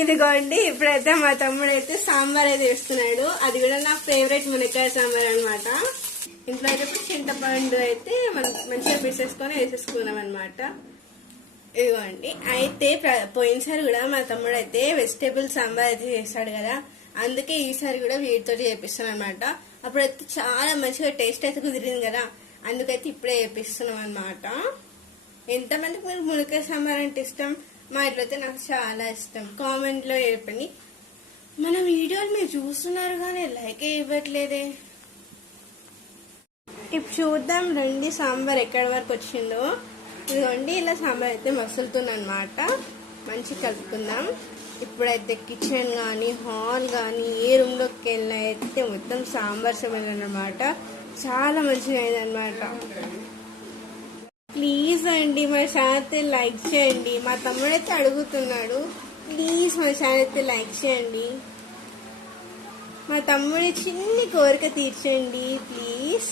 ఇదిగోండి ఇప్పుడైతే మా తమ్ముడు అయితే సాంబార్ అయితే వేస్తున్నాడు. అది కూడా నా ఫేవరెట్ మునక్కాయ సాంబార్ అనమాట. ఇంట్లో అయితే చింతపండు అయితే మంచిగా పిసేసుకొని వేసేసుకున్నాం అనమాట. ఇదిగోండి అయితే పోయినసారి కూడా మా తమ్ముడు అయితే వెజిటేబుల్ సాంబార్ అయితే చేస్తాడు కదా, అందుకే ఈసారి కూడా వీటితో చేపిస్తాను అనమాట. అప్పుడైతే చాలా మంచిగా టేస్ట్ అయితే కుదిరింది కదా, అందుకైతే ఇప్పుడే చేపిస్తున్నాం అనమాట. ఎంతమందికి మీరు మునక్కాయ సాంబార్ అంటే ఇష్టం? మా ఇంట్లో అయితే నాకు చాలా ఇష్టం. కామెంట్ లో చెప్పండి. మన వీడియోలు మీరు చూస్తున్నారు కానీ లైక్ ఇవ్వట్లేదే. ఇప్పుడు చూద్దాం రండి సాంబార్ ఎక్కడి వరకు వచ్చిందో. ఇదిగోండి ఇలా సాంబార్ అయితే మసులుతుంది అనమాట. మంచి కలుపుకుందాం. ఇప్పుడైతే కిచెన్ కానీ హాల్ కానీ ఏ రూమ్ లోకి వెళ్ళినా అయితే మొత్తం సాంబార్ స్మెల్ అనమాట. చాలా మంచిగా అయింది అనమాట. ప్లీజ్ అండి మా ఛానల్ అయితే లైక్ చేయండి. మా తమ్ముడు అయితే అడుగుతున్నాడు, ప్లీజ్ మా ఛానల్ అయితే లైక్ చేయండి. మా తమ్ముడి చిన్ని కోరిక తీర్చండి ప్లీజ్.